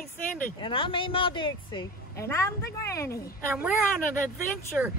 name's Cindy. And I'm Memaw Dixie. And I'm the granny. And we're on an adventure.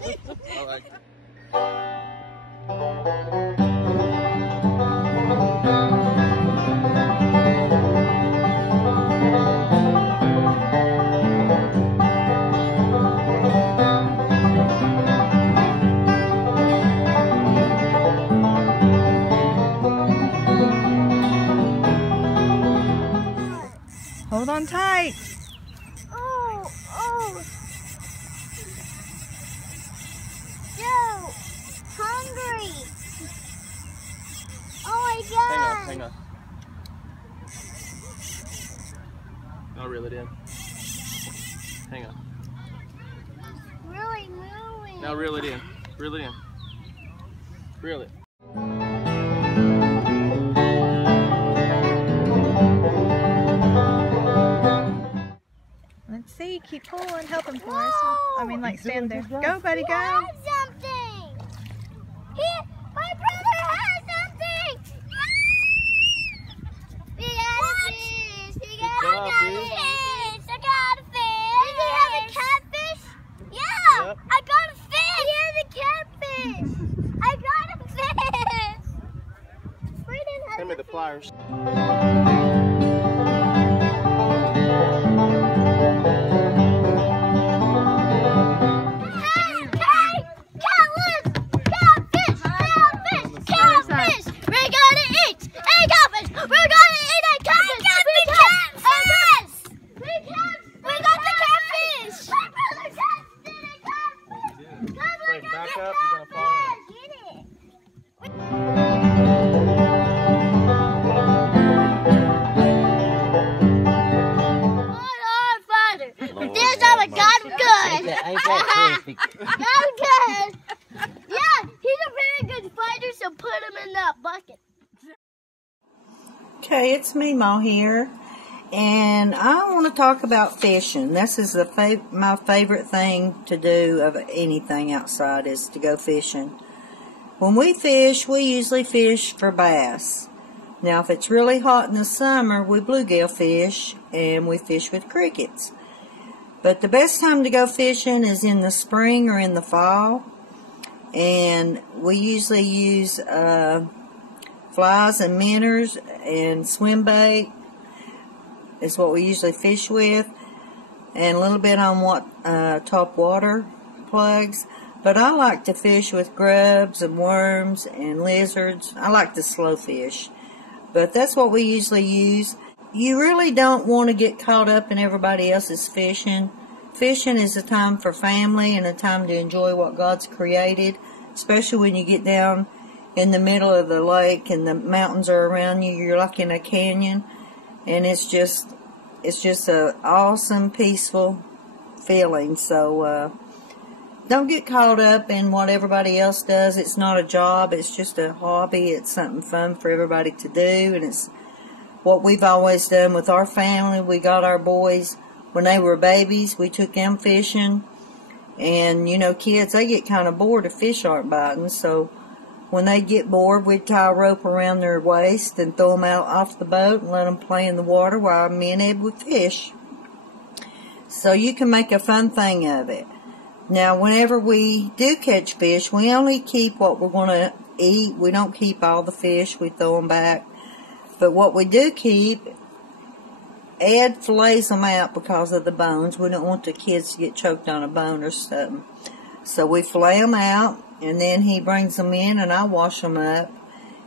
I like it. Hold on tight. Oh. Joe, hungry. Oh my God. Hang on. I'll reel it in. Hang on. Really moving. Now reel it in. Reel it in. Reel it. Let's see. Keep pulling. Help him, Forrest. I mean, like, stand there. Go, buddy, go. He has something. My brother has something. We got a fish. We got a fish. I got a fish. Does he have a catfish? Yeah. Yep. I got a fish. He has a catfish. I got a fish. Brayden has Hand me the pliers. Back up, you're gonna fall in. With this, I'm a God good. Ain't that crispy? God good. Yeah, he's a very good fighter, so put him in that bucket. Okay, it's Memaw here, and I want to talk about fishing. This is my favorite thing to do of anything outside is to go fishing. When we fish, we usually fish for bass. Now, if it's really hot in the summer, we bluegill fish, and we fish with crickets. But the best time to go fishing is in the spring or in the fall, and we usually use flies and minnows and swim bait is what we usually fish with, and a little bit on top water plugs. But I like to fish with grubs and worms and lizards. I like to slow fish, but that's what we usually use. You really don't want to get caught up in everybody else's fishing. Fishing is a time for family and a time to enjoy what God's created, especially when you get down in the middle of the lake and the mountains are around you. You're like in a canyon, and it's just an awesome, peaceful feeling. So don't get caught up in what everybody else does. It's not a job. It's just a hobby. It's something fun for everybody to do, and it's what we've always done with our family. We got our boys when they were babies. We took them fishing, and you know, kids, they get kind of bored if fish aren't biting. So when they get bored, we'd tie a rope around their waist and throw them out off the boat and let them play in the water while me and Ed would fish. So you can make a fun thing of it. Now, whenever we do catch fish, we only keep what we're going to eat. We don't keep all the fish. We throw them back. But what we do keep, Ed fillets them out because of the bones. We don't want the kids to get choked on a bone or something. So we fillet them out, and then he brings them in, and I wash them up,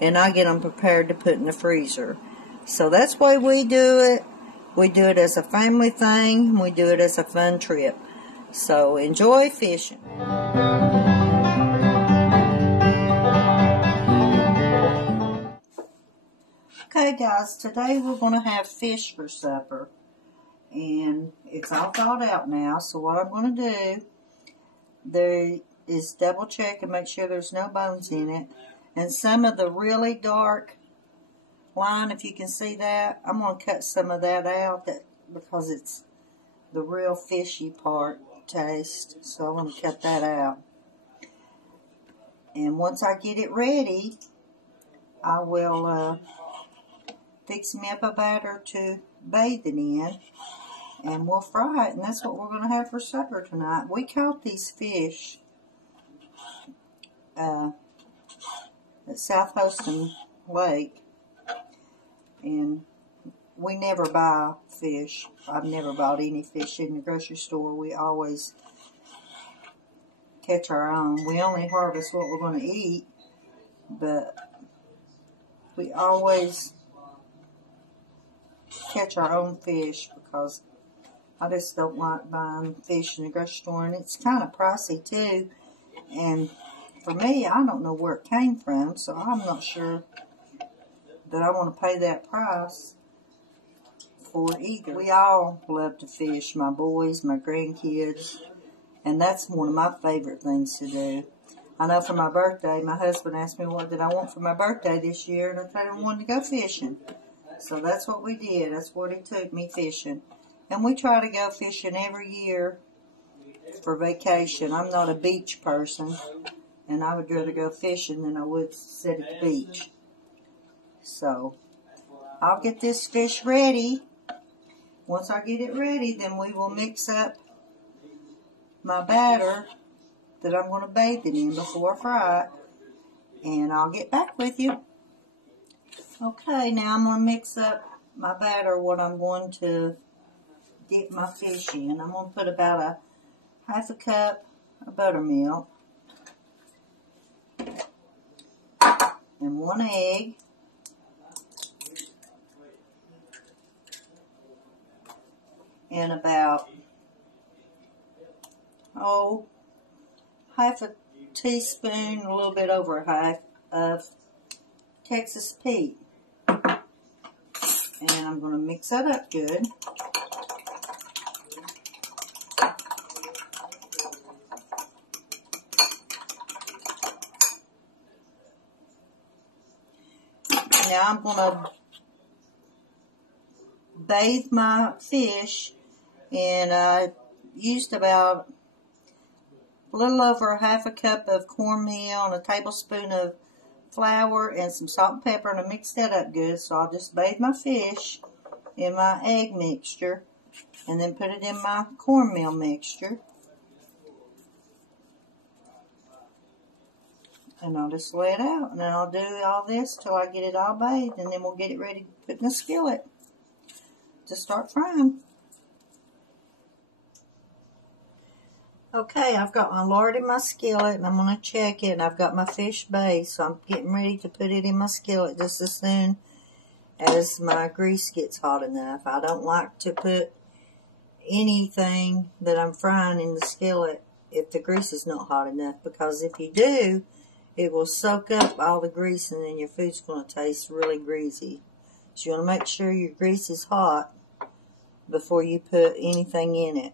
and I get them prepared to put in the freezer. So that's the way we do it. We do it as a family thing. We do it as a fun trip. So enjoy fishing. Okay, guys, today we're going to have fish for supper. And it's all thawed out now, so what I'm going to do there is double check and make sure there's no bones in it. And some of the really dark line, if you can see that, I'm going to cut some of that out because it's the real fishy part taste. So I'm going to cut that out. And once I get it ready, I will fix me up a batter to bathing in, and we'll fry it, and that's what we're going to have for supper tonight. We caught these fish at South Hostin Lake, and we never buy fish. I've never bought any fish in the grocery store. We always catch our own. We only harvest what we're going to eat, but we always catch our own fish because I just don't like buying fish in the grocery store, and it's kind of pricey too. And for me, I don't know where it came from, so I'm not sure that I want to pay that price for it either. We all love to fish, my boys, my grandkids, and that's one of my favorite things to do. I know for my birthday, my husband asked me what did I want for my birthday this year, and I told him I wanted to go fishing. So that's what we did. That's what he took me fishing. And we try to go fishing every year for vacation. I'm not a beach person, and I would rather go fishing than I would sit at the beach. So I'll get this fish ready. Once I get it ready, then we will mix up my batter that I'm going to bathe it in before I fry it, and I'll get back with you. Okay, now I'm going to mix up my batter, what I'm going to dip my fish in. I'm going to put about a half a cup of buttermilk and 1 egg, and about half a teaspoon, a little bit over a half of Texas Pete. And I'm going to mix that up good. Now I'm going to bathe my fish, and I used about a little over a half a cup of cornmeal and a tablespoon of flour and some salt and pepper, and I mixed that up good. So I'll just bathe my fish in my egg mixture and then put it in my cornmeal mixture. And I'll just lay it out, and then I'll do all this till I get it all bathed, and then we'll get it ready to put in the skillet to start frying. Okay, I've got my lard in my skillet, and I'm going to check it, and I've got my fish bathed, so I'm getting ready to put it in my skillet just as soon as my grease gets hot enough. I don't like to put anything that I'm frying in the skillet if the grease is not hot enough, because if you do, it will soak up all the grease, and then your food's going to taste really greasy. So you want to make sure your grease is hot before you put anything in it.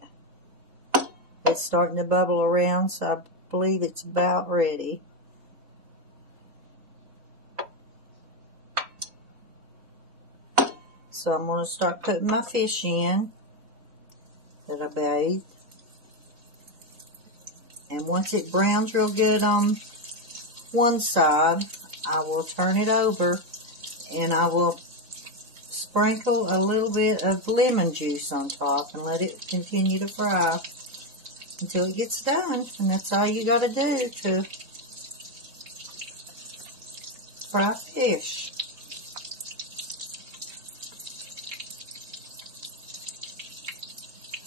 It's starting to bubble around, so I believe it's about ready. So I'm going to start putting my fish in that I bathed. And once it browns real good on one side, I will turn it over, and I will sprinkle a little bit of lemon juice on top and let it continue to fry until it gets done. And that's all you got to do to fry fish.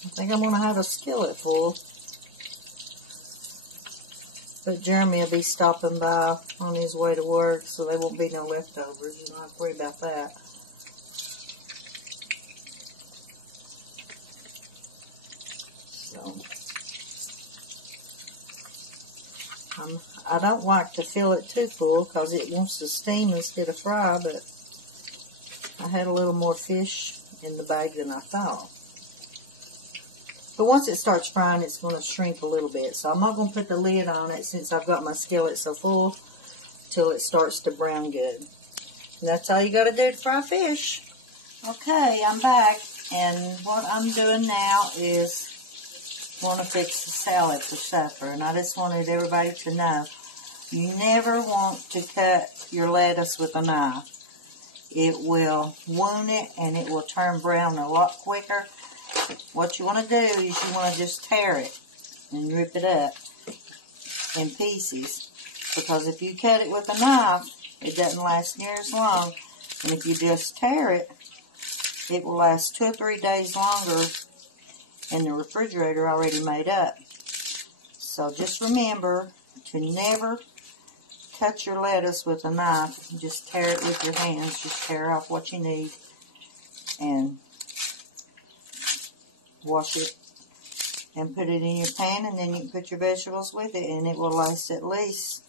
I think I'm going to have a skillet full, but Jeremy will be stopping by on his way to work, so there won't be no leftovers. You don't have to worry about that. So I don't like to fill it too full because it wants to steam instead of fry, but I had a little more fish in the bag than I thought. But once it starts frying, it's going to shrink a little bit. So I'm not going to put the lid on it since I've got my skillet so full till it starts to brown good. And that's all you got to do to fry fish. Okay, I'm back. And what I'm doing now is going to fix the salad for supper. And I just wanted everybody to know, you never want to cut your lettuce with a knife. it will wound it and it will turn brown a lot quicker. What you want to do is you want to just tear it and rip it up in pieces, because if you cut it with a knife, it doesn't last near as long. And if you just tear it, it will last 2 or 3 days longer in the refrigerator already made up. So just remember to never cut your lettuce with a knife. Just tear it with your hands. Just tear off what you need and wash it and put it in your pan, and then you can put your vegetables with it, and it will last at least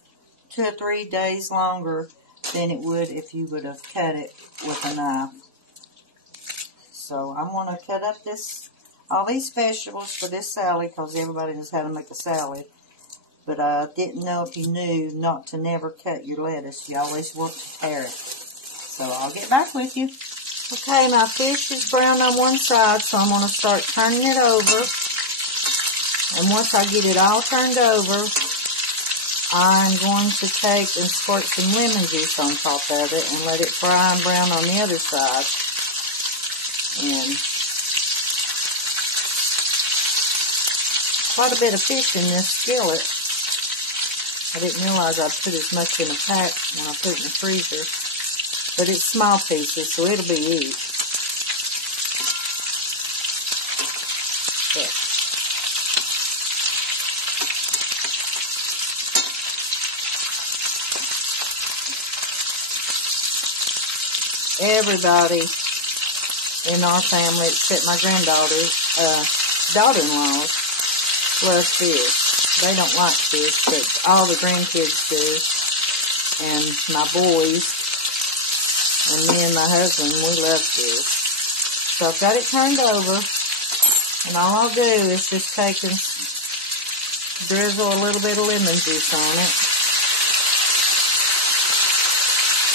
2 or 3 days longer than it would if you would have cut it with a knife. So I'm going to cut up all these vegetables for this salad, because everybody knows how to make a salad. But I didn't know if you knew not to never cut your lettuce. You always want to tear it. So I'll get back with you. Okay, my fish is brown on one side, so I'm going to start turning it over. And once I get it all turned over, I'm going to take and squirt some lemon juice on top of it and let it fry and brown on the other side. And quite a bit of fish in this skillet. I didn't realize I'd put as much in a pack when I put it in the freezer. But it's small pieces, so it'll be easy. But everybody in our family, except my daughter-in-laws, love fish. They don't like fish, but all the grandkids do. And my boys, and me and my husband, we love fish. So I've got it turned over, and all I'll do is just take and drizzle a little bit of lemon juice on it.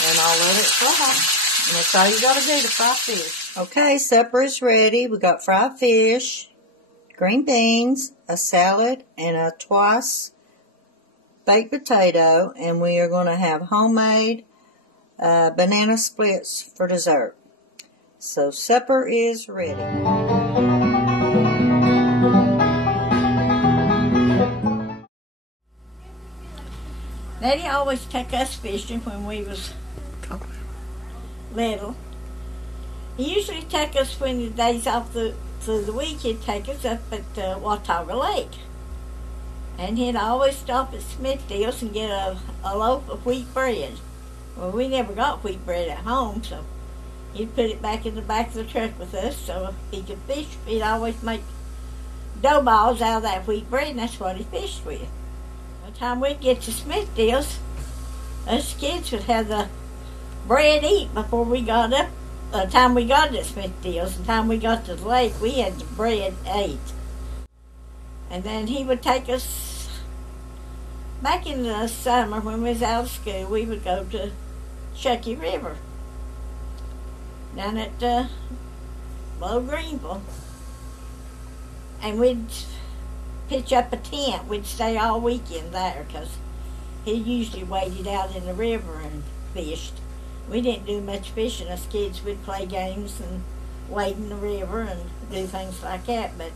And I'll let it fry. And that's all you gotta do to fry fish. Okay, supper is ready. We got fried fish, green beans, a salad, and a twice baked potato. And we are going to have homemade banana splits for dessert. So supper is ready. Daddy always took us fishing when we was little. He usually took us when the days off through the week. He'd take us up at Watauga Lake. And he'd always stop at Smithfield's and get a loaf of wheat bread. Well, we never got wheat bread at home, so he'd put it back in the back of the truck with us so he could fish. He'd always make dough balls out of that wheat bread, and that's what he fished with. By the time we'd get to Smithfield's, us kids would have the bread eat before we got up. By the time we got to Smithfield's, the time we got to the lake, we had the bread ate. And then he would take us, back in the summer when we was out of school, we would go to Chucky River down at Low Greenville. And we'd pitch up a tent. We'd stay all weekend there because he usually waded out in the river and fished. We didn't do much fishing as kids. We'd play games and wade in the river and do things like that. But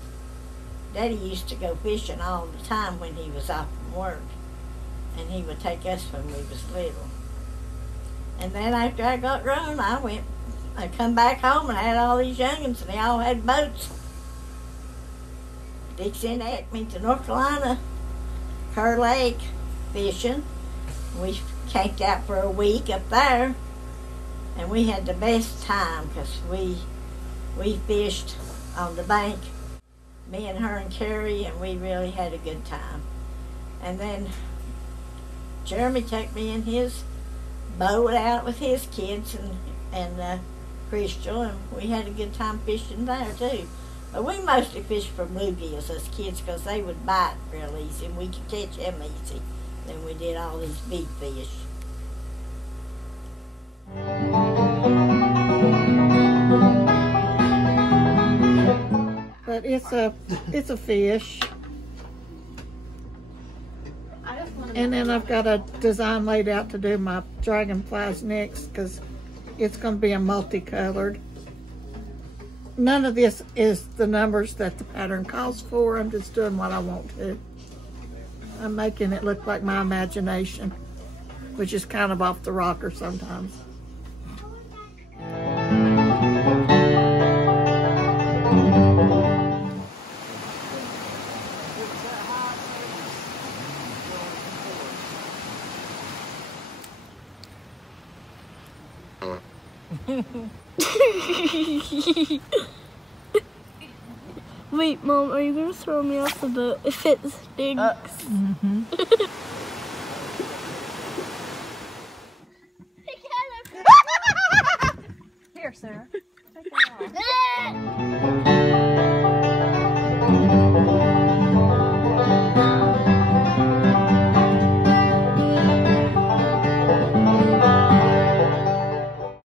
Daddy used to go fishing all the time when he was off from work. And he would take us when we was little. And then after I got grown, I come back home and I had all these young'uns, and they all had boats. Dixie took me to North Carolina, Kerr Lake, fishing. We camped out for a week up there, and we had the best time because we fished on the bank, me and her and Carrie, and we really had a good time. And then Jeremy took me in his boat out with his kids and Crystal, and we had a good time fishing there too. But we mostly fished for bluegills as kids because they would bite real easy, and we could catch them easy. Then we did all these big fish. But it's a fish. And then I've got a design laid out to do my dragonflies next, because it's going to be a multicolored. None of this is the numbers that the pattern calls for. I'm just doing what I want to. I'm making it look like my imagination, which is kind of off the rocker sometimes. Wait, Mom, are you gonna throw me off the boat if it stinks? Here, Sarah.